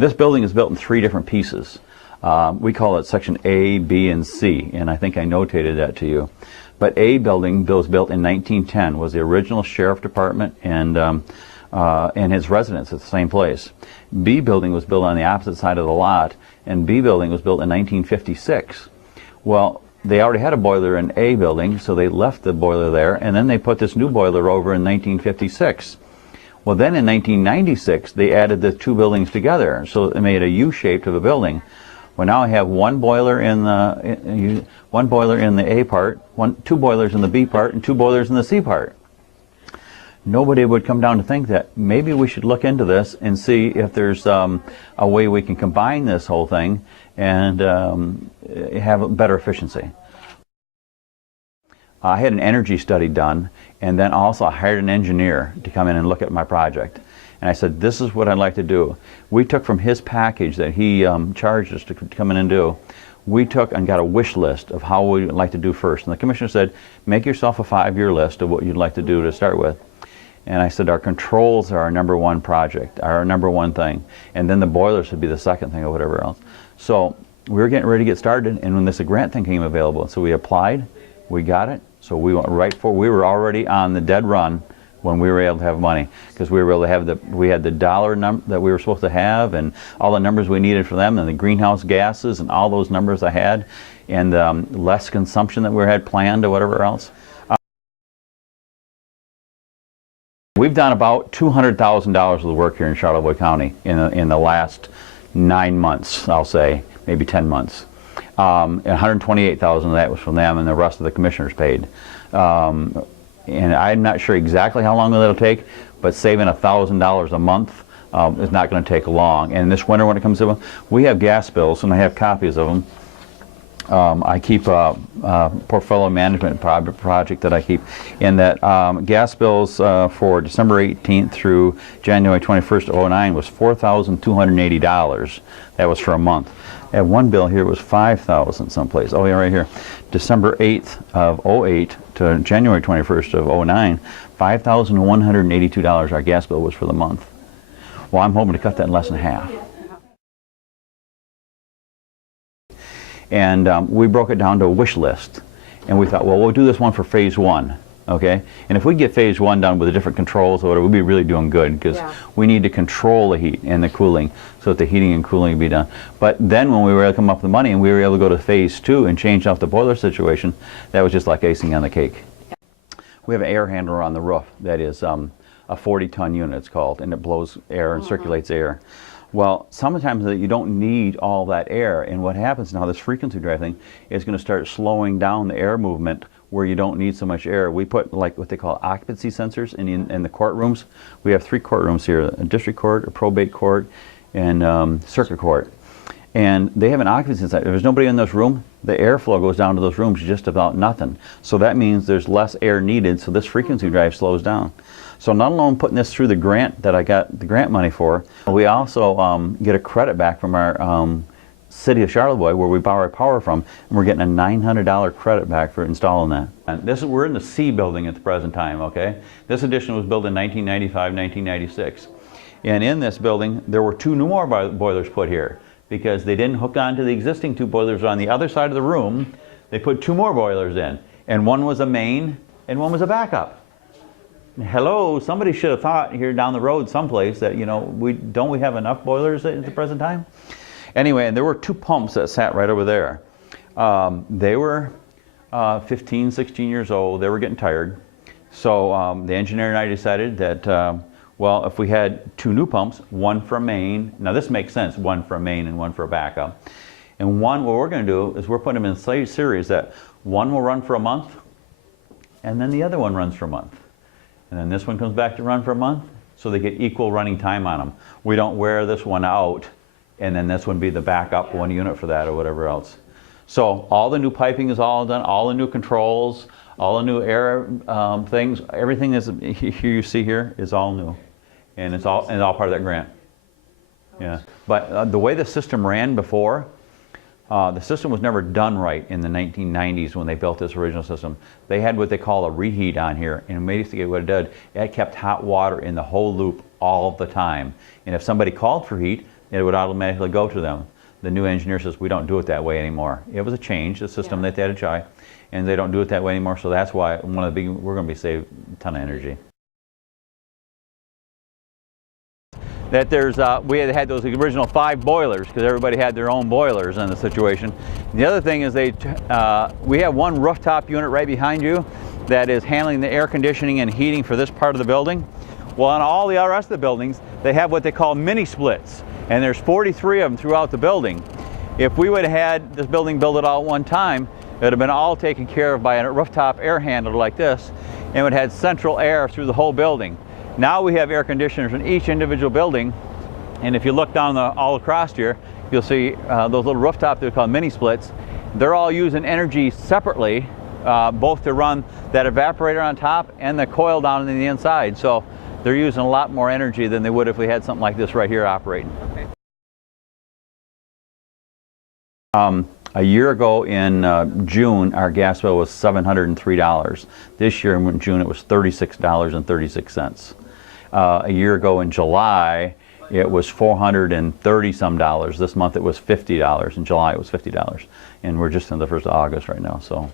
This building is built in 3 different pieces. We call it section A, B, and C, and I think I notated that to you. But A building was built in 1910, was the original sheriff department and his residence at the same place. B building was built on the opposite side of the lot, and B building was built in 1956. Well, they already had a boiler in A building, so they left the boiler there, and then they put this new boiler over in 1956. Well, then in 1996, they added the 2 buildings together, so they made a U-shaped of a building. Well, now I have one boiler in the A part, 2 boilers in the B part, and 2 boilers in the C part. Nobody would come down to think that maybe we should look into this and see if there's a way we can combine this whole thing and have better efficiency. I had an energy study done, and then also I hired an engineer to come in and look at my project. And I said, this is what I'd like to do. We took from his package that he charged us to come in and do, we took and got a wish list of how we'd like to do first. And the commissioner said, make yourself a 5-year list of what you'd like to do to start with. And I said, our controls are our #1 project, our #1 thing. And then the boilers would be the second thing or whatever else. So we were getting ready to get started, and when this grant thing came available, so we applied, we got it, so we went right for, we were already on the dead run when we were able to have money, because we were able to have we had the dollar number that we were supposed to have, and all the numbers we needed for them, and the greenhouse gases, and all those numbers I had, and less consumption that we had planned or whatever else. We've done about $200,000 of the work here in Charlevoix County in the last 9 months, I'll say, maybe 10 months. And $128,000 of that was from them, and the rest of the commissioners paid. And I'm not sure exactly how long that'll take, but saving $1,000 a month is not going to take long. And this winter, when it comes to, we have gas bills, and I have copies of them. I keep a portfolio management project that I keep, in that gas bills for December 18th through January 21st of 09 was $4,280. That was for a month. I have one bill here was $5,000 someplace. Oh yeah, right here. December 8th of 08 to January 21st of 09, $5,182 our gas bill was for the month. Well, I'm hoping to cut that in less than half. And we broke it down to a wish list. And we thought, well, we'll do this one for phase 1, okay? And if we get phase 1 done with the different controls or whatever, we'll be really doing good, because we need to control the heat and the cooling so that the heating and cooling will be done. But then when we were able to come up with the money and we were able to go to phase 2 and change out the boiler situation, that was just like icing on the cake. We have an air handler on the roof that is a 40-ton unit, it's called, and it blows air and circulates air. Well, sometimes you don't need all that air, and what happens now, this frequency drive thing is going to start slowing down the air movement where you don't need so much air. We put like what they call occupancy sensors in the courtrooms. We have 3 courtrooms here, a district court, a probate court, and circuit court. And they have an occupancy sensor. If there's nobody in this room, the airflow goes down to those rooms just about nothing. So that means there's less air needed, so this frequency drive slows down. So not alone putting this through the grant that I got the grant money for, we also get a credit back from our city of Charlevoix, where we borrow power from, and we're getting a $900 credit back for installing that. And we're in the C building at the present time, okay? This addition was built in 1995, 1996. And in this building, there were 2 more boilers put here, because they didn't hook on to the existing 2 boilers on the other side of the room. They put 2 more boilers in, and one was a main and one was a backup. Hello, somebody should have thought here down the road someplace that, you know, don't we have enough boilers at the present time? Anyway, and there were 2 pumps that sat right over there. They were 15, 16 years old. They were getting tired. So the engineer and I decided that, well, if we had 2 new pumps, one for a main, now this makes sense, one for a main and one for a backup. And what we're going to do is we're putting them in series that one will run for a month, and then the other one runs for a month. And then this one comes back to run for a month, so they get equal running time on them. We don't wear this one out, and then this one be the backup 1 unit for that or whatever else. So all the new piping is all done, all the new controls, all the new air things, everything is here you see here is all new. And it's all part of that grant. Yeah, but the way the system ran before, the system was never done right in the 1990s when they built this original system. They had what they call a reheat on here, and basically what it did, it kept hot water in the whole loop all the time. And if somebody called for heat, it would automatically go to them. The new engineer says, we don't do it that way anymore. It was a change, a system that they had to try, and they don't do it that way anymore, so that's why one of the big, we're going to be saving a ton of energy. That there's, we had those original 5 boilers because everybody had their own boilers in the situation. The other thing is we have one rooftop unit right behind you that is handling the air conditioning and heating for this part of the building. Well, on all the rest of the buildings, they have what they call mini splits, and there's 43 of them throughout the building. If we would have had this building built it all at one time, it would have been all taken care of by a rooftop air handler like this, and would have had central air through the whole building. Now we have air conditioners in each individual building, and if you look down all across here, you'll see those little rooftop, they're called mini splits. They're all using energy separately, both to run that evaporator on top and the coil down in the inside. So they're using a lot more energy than they would if we had something like this right here operating. Okay. A year ago in June, our gas bill was $703. This year in June, it was $36.36. A year ago in July, it was $430 some. This month it was $50. In July it was $50. And we're just in the 1st of August right now. So